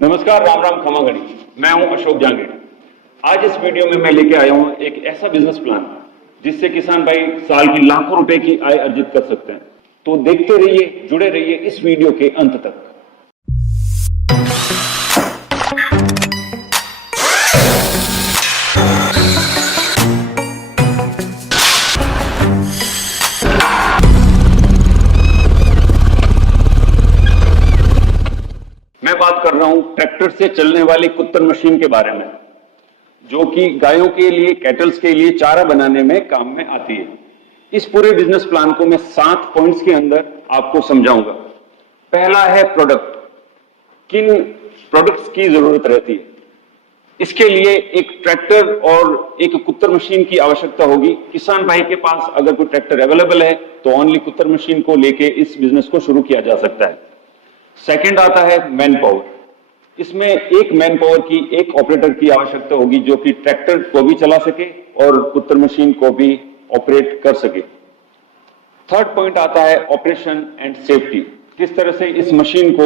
नमस्कार, राम राम खमा गणी। मैं हूं अशोक जांगीड़। आज इस वीडियो में मैं लेके आया हूं एक ऐसा बिजनेस प्लान जिससे किसान भाई साल की लाखों रुपए की आय अर्जित कर सकते हैं। तो देखते रहिए, जुड़े रहिए इस वीडियो के अंत तक। मैं बात कर रहा हूं ट्रैक्टर से चलने वाली कुत्तर मशीन के बारे में, जो कि गायों के लिए, कैटल्स के लिए चारा बनाने में काम में आती है। इस पूरे बिजनेस प्लान को मैं 7 पॉइंट्स के अंदर आपको समझाऊंगा। पहला है प्रोडक्ट, किन प्रोडक्ट्स की जरूरत रहती है। इसके लिए एक ट्रैक्टर और एक कुत्तर मशीन की आवश्यकता होगी। किसान भाई के पास अगर कोई ट्रैक्टर अवेलेबल है तो ओनली कुत्तर मशीन को लेके इस बिजनेस को शुरू किया जा सकता है। सेकंड आता है मैन पावर। इसमें एक मैन पावर की, एक ऑपरेटर की आवश्यकता होगी जो कि ट्रैक्टर को भी चला सके और कुत्तर मशीन को भी ऑपरेट कर सके। थर्ड पॉइंट आता है ऑपरेशन एंड सेफ्टी। किस तरह से इस मशीन को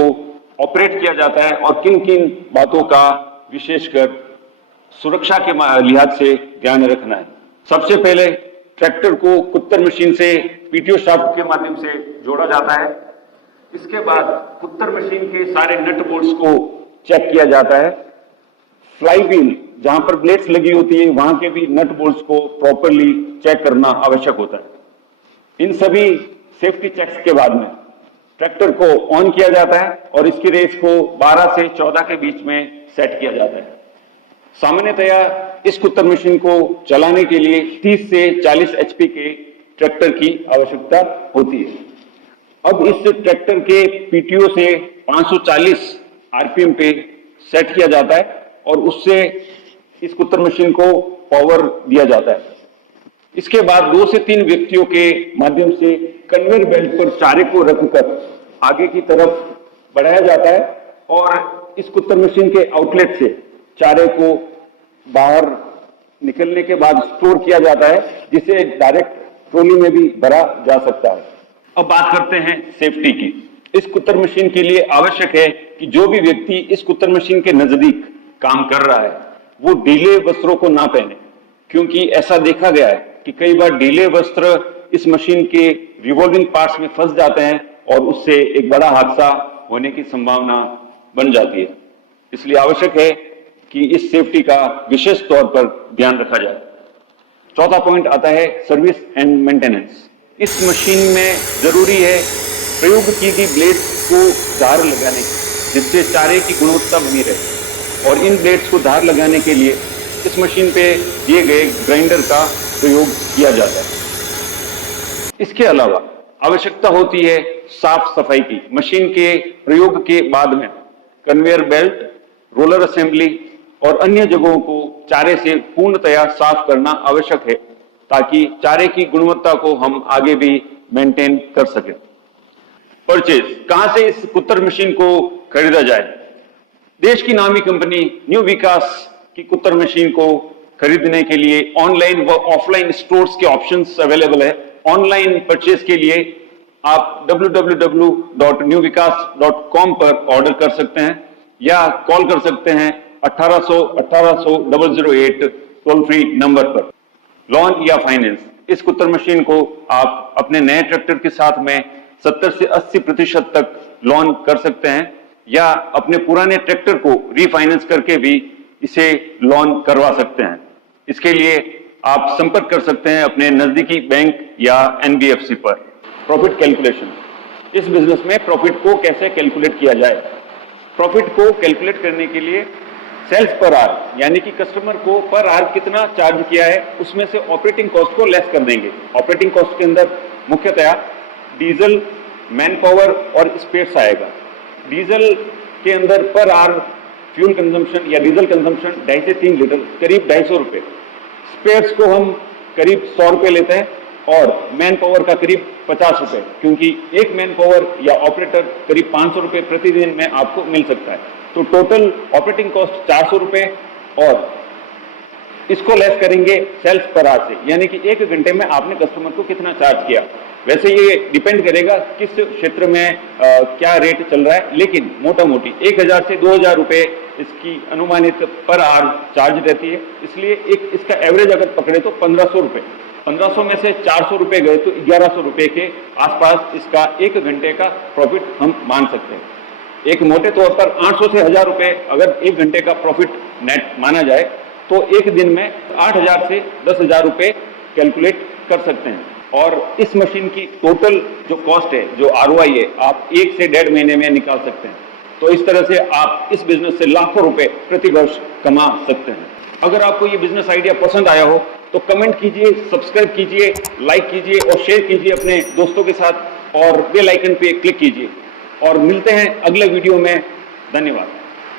ऑपरेट किया जाता है और किन किन बातों का विशेषकर सुरक्षा के लिहाज से ध्यान रखना है। सबसे पहले ट्रैक्टर को कुत्तर मशीन से पीटीओ शाफ्ट के माध्यम से जोड़ा जाता है। इसके बाद कुत्तर मशीन के सारे नट बोल्ट्स को चेक किया जाता है। फ्लाई व्हील जहां पर ब्लेड्स लगी होती है वहां के भी नट बोल्ट्स को प्रॉपरली चेक करना आवश्यक होता है। इन सभी सेफ्टी चेक्स के बाद में ट्रैक्टर को ऑन किया जाता है और इसकी रेस को 12 से 14 के बीच में सेट किया जाता है। सामान्यतया इस कुत्तर मशीन को चलाने के लिए 30 से 40 एचपी के ट्रैक्टर की आवश्यकता होती है। अब इस ट्रैक्टर के पीटीओ से 540 आरपीएम पे सेट किया जाता है और उससे इस कुत्तर मशीन को पावर दिया जाता है। इसके बाद 2 से 3 व्यक्तियों के माध्यम से कन्वेयर बेल्ट पर चारे को रखकर आगे की तरफ बढ़ाया जाता है और इस कुत्तर मशीन के आउटलेट से चारे को बाहर निकलने के बाद स्टोर किया जाता है, जिसे डायरेक्ट ट्रॉली में भी भरा जा सकता है। अब बात करते हैं सेफ्टी की। इस कुत्तर मशीन के लिए आवश्यक है कि जो भी व्यक्ति इस कुत्तर मशीन के नजदीक काम कर रहा है वो ढीले वस्त्रों को ना पहने, क्योंकि ऐसा देखा गया है कि कई बार ढीले वस्त्र इस मशीन के रिवॉल्विंग पार्ट्स में फंस जाते हैं और उससे एक बड़ा हादसा होने की संभावना बन जाती है। इसलिए आवश्यक है कि इस सेफ्टी का विशेष तौर पर ध्यान रखा जाए। चौथा पॉइंट आता है सर्विस एंड मेंटेनेंस। इस मशीन में जरूरी है प्रयोग की गई ब्लेड्स को धार लगाने की, जिससे चारे की गुणवत्ता बनी रहे। और इन ब्लेड्स को धार लगाने के लिए इस मशीन पे दिए गए ग्राइंडर का प्रयोग किया जाता है। इसके अलावा आवश्यकता होती है साफ सफाई की। मशीन के प्रयोग के बाद में कन्वेयर बेल्ट, रोलर असेंबली और अन्य जगहों को चारे से पूर्णतया साफ करना आवश्यक है, ताकि चारे की गुणवत्ता को हम आगे भी मेंटेन कर सकें। परचेज, कहां से इस कुत्तर मशीन को खरीदा जाए? देश की नामी कंपनी न्यू विकास की कुत्तर मशीन को खरीदने के लिए ऑनलाइन व ऑफलाइन स्टोर्स के ऑप्शंस अवेलेबल है। ऑनलाइन परचेज के लिए आप www.newvikas.com पर ऑर्डर कर सकते हैं या कॉल कर सकते हैं 1800 टोल फ्री नंबर पर। लोन या फाइनेंस, इस कुत्तर मशीन को आप अपने नए ट्रैक्टर के साथ में 70 से 80% तक लोन कर सकते हैं या अपने पुराने ट्रैक्टर को रीफाइनेंस करके भी इसे लोन करवा सकते हैं। इसके लिए आप संपर्क कर सकते हैं अपने नजदीकी बैंक या एनबीएफसी पर। प्रॉफिट कैलकुलेशन, इस बिजनेस में प्रॉफिट को कैसे कैलकुलेट किया जाए? प्रॉफिट को कैलकुलेट करने के लिए सेल्स पर आर, यानी कि कस्टमर को पर आर कितना चार्ज किया है उसमें से ऑपरेटिंग कॉस्ट को लेस कर देंगे। ऑपरेटिंग कॉस्ट के अंदर मुख्यतया डीजल, मैन पावर और स्पेयर्स आएगा। डीजल के अंदर पर आर फ्यूल कंजम्पशन या डीजल कंजम्पशन 2.5 से 3 लीटर, करीब 250 रुपये। स्पेयर्स को हम करीब 100 रुपये लेते हैं और मैन पावर का करीब 50 रुपये, क्योंकि एक मैन पावर या ऑपरेटर करीब 500 रुपये प्रतिदिन में आपको मिल सकता है। तो टोटल ऑपरेटिंग कॉस्ट 400 रुपये और इसको लेस करेंगे सेल्स पर आवर से, यानी कि 1 घंटे में आपने कस्टमर को कितना चार्ज किया। वैसे ये डिपेंड करेगा किस क्षेत्र में क्या रेट चल रहा है, लेकिन मोटा मोटी 1000 से 2000 रुपए इसकी अनुमानित पर आवर चार्ज रहती है। इसलिए एक इसका एवरेज अगर पकड़े तो 1500 रुपए, 1500 में से 400 रुपए गए तो 1100 रुपए के आसपास इसका 1 घंटे का प्रॉफिट हम मान सकते हैं। एक मोटे तौर पर 800 से 1000 रुपए अगर 1 घंटे का प्रॉफिट नेट माना जाए तो एक दिन में 8000 से 10000 रुपए कैलकुलेट कर सकते हैं। और इस मशीन की टोटल जो कॉस्ट है, जो ROI है, आप 1 से 1.5 महीने में निकाल सकते हैं। तो इस तरह से आप इस बिजनेस से लाखों रुपए प्रति वर्ष कमा सकते हैं। अगर आपको ये बिजनेस आइडिया पसंद आया हो तो कमेंट कीजिए, सब्सक्राइब कीजिए, लाइक कीजिए और शेयर कीजिए अपने दोस्तों के साथ, और बेल आइकन पे क्लिक कीजिए। और मिलते हैं अगले वीडियो में। धन्यवाद।